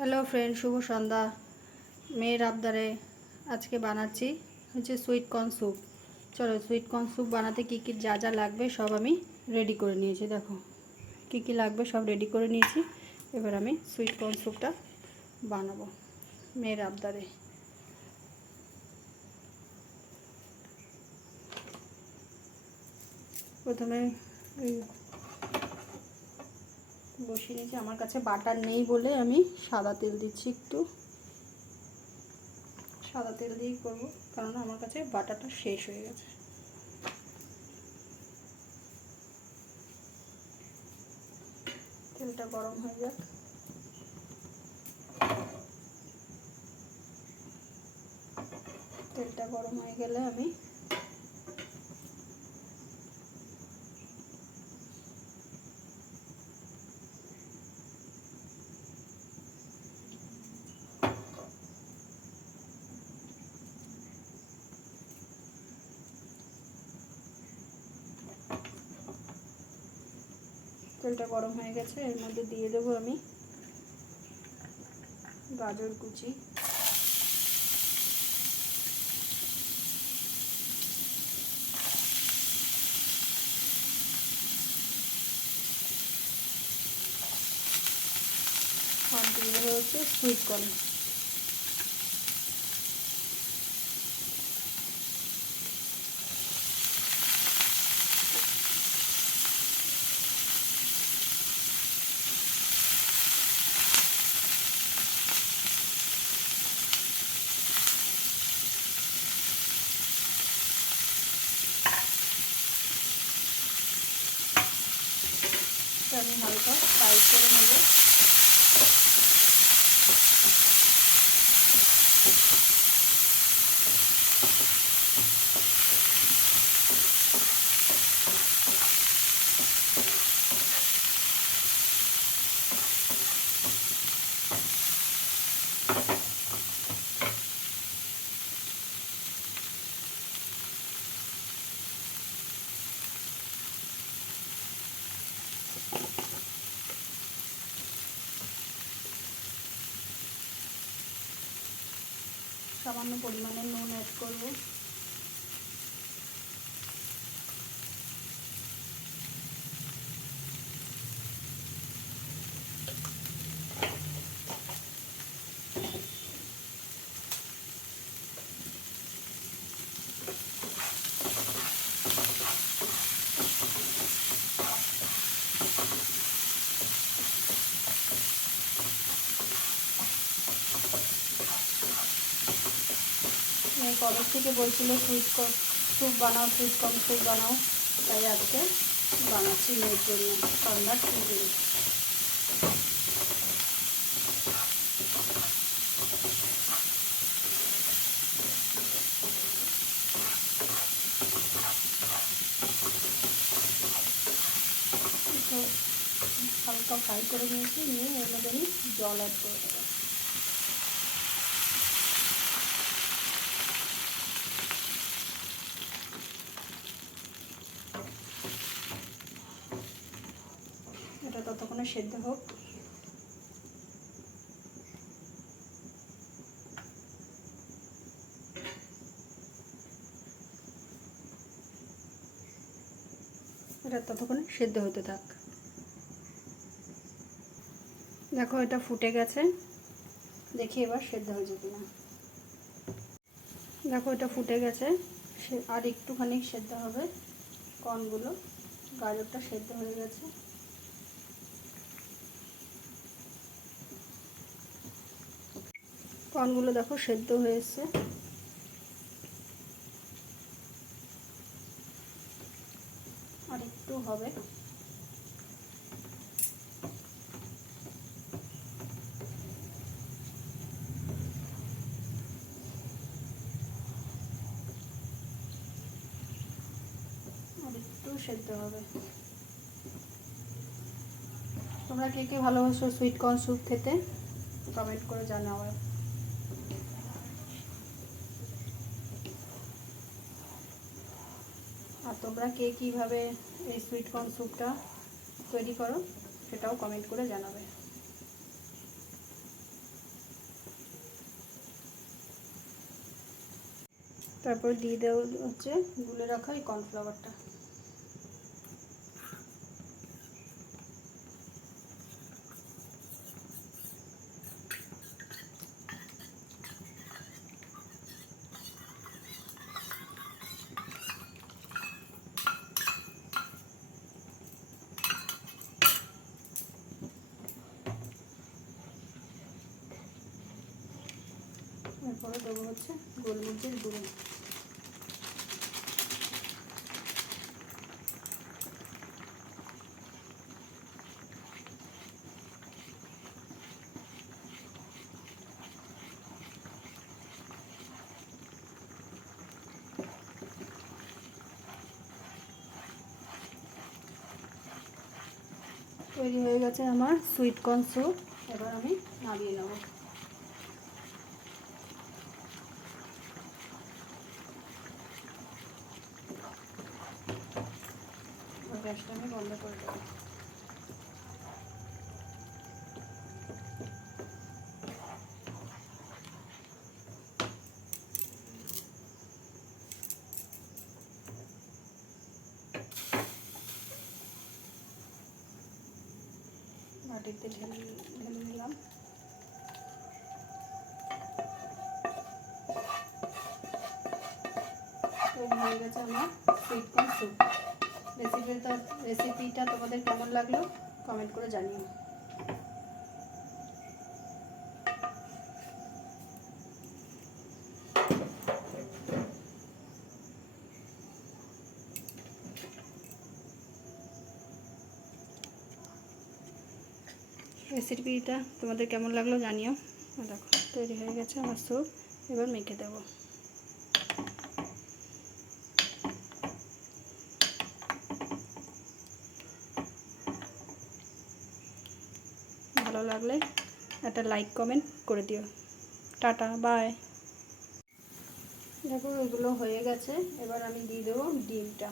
Hello friend, শুভ সন্ধ্যা। মেয়ের আবদারে আজকে বানাচ্ছি হচ্ছে সুইট কর্ন স্যুপ। চলো, সুইট কর্ন স্যুপ বানাতে কী কী যা যা লাগবে সব আমি রেডি করে নিয়েছি। দেখো কী কী লাগবে সব রেডি করে নিয়েছি। এবার আমি সুইট কর্ন স্যুপটা বানাবো মেয়ের আবদারে। প্রথমে বসিয়ে নিয়েছি। আমার কাছে বাটার নেই বলে আমি সাদা তেল দিচ্ছি। একটু সাদা তেল দিয়েই করবো, কারণ আমার কাছে বাটারটা শেষ হয়ে গেছে। তেলটা গরম হয়ে যাক। তেলটা গরম হয়ে গেলে আমি তেলটা গরম হয়ে গেছে, এর মধ্যে দিয়ে দেবো আমি গাজর কুচি, আর দিয়ে দেবো হচ্ছে সুইট কর্ন। আমি হালকা ফ্রাই করে নেব। সামান্য পরিমাণে নুন অ্যাড করব। কবে থেকে বলছিল সুইট কর্ন স্যুপ বানাও, সুইট কর্ন স্যুপ বানাও, তাই আজকে বানাচ্ছি মেয়ের জন্য সন্ধ্যার টিফিন। হালকা ফ্রাই করে নিয়েছি, নিয়ে এর মধ্যে আমি জল অ্যাড করে দেবো। এটা ততক্ষণে সেদ্ধ হোক। এটা ততক্ষণে সেদ্ধ হতে থাক। দেখো এটা ফুটে গেছে, দেখি এবার সেদ্ধ হয়েছে কিনা। দেখো এটা ফুটে গেছে, আর একটুখানি সেদ্ধ হবে। কর্নগুলো, গাজরটা সেদ্ধ হয়ে গেছে। কর্নগুলো দেখো সেদ্ধ হয়েছে। আর একটু হবে। আর একটু সেদ্ধ হবে। তোমরা কে কে ভালোবাসো সুইট কর্ন স্যুপ খেতে, কমেন্ট করে জানাও। আর তোমরা কে কীভাবে এই সুইট কর্ন স্যুপটা তৈরি করো সেটাও কমেন্ট করে জানাবে। তারপর দিয়ে দেওয়া হচ্ছে গুলে রাখা এই কর্নফ্লাওয়ারটা। এরপরে দেবো হচ্ছে গোলমরিচের গুঁড়ো। তৈরি হয়ে গেছে আমার সুইট কর্ন স্যুপ। এবার আমি নামিয়ে নেব। গ্যাসটা আমি বন্ধ করে দেবো। বাটিতে ঢেলে নিলাম। তৈরি হয়ে গেছে আমার সুইট কর্ন স্যুপ। রেসিপিটা তোমাদের কেমন লাগলো কমেন্ট করে জানিও। রেসিপিটা তোমাদের কেমন লাগলো জানিও। দেখো তৈরি হয়ে গেছে আমার স্যুপ। এবার মেখে দেবো। ভালো লাগলে একটা লাইক কমেন্ট করে দিও। Tata bye. দেখো এগুলো হয়ে গেছে। এবার আমি দিয়ে দেবো ডিমটা।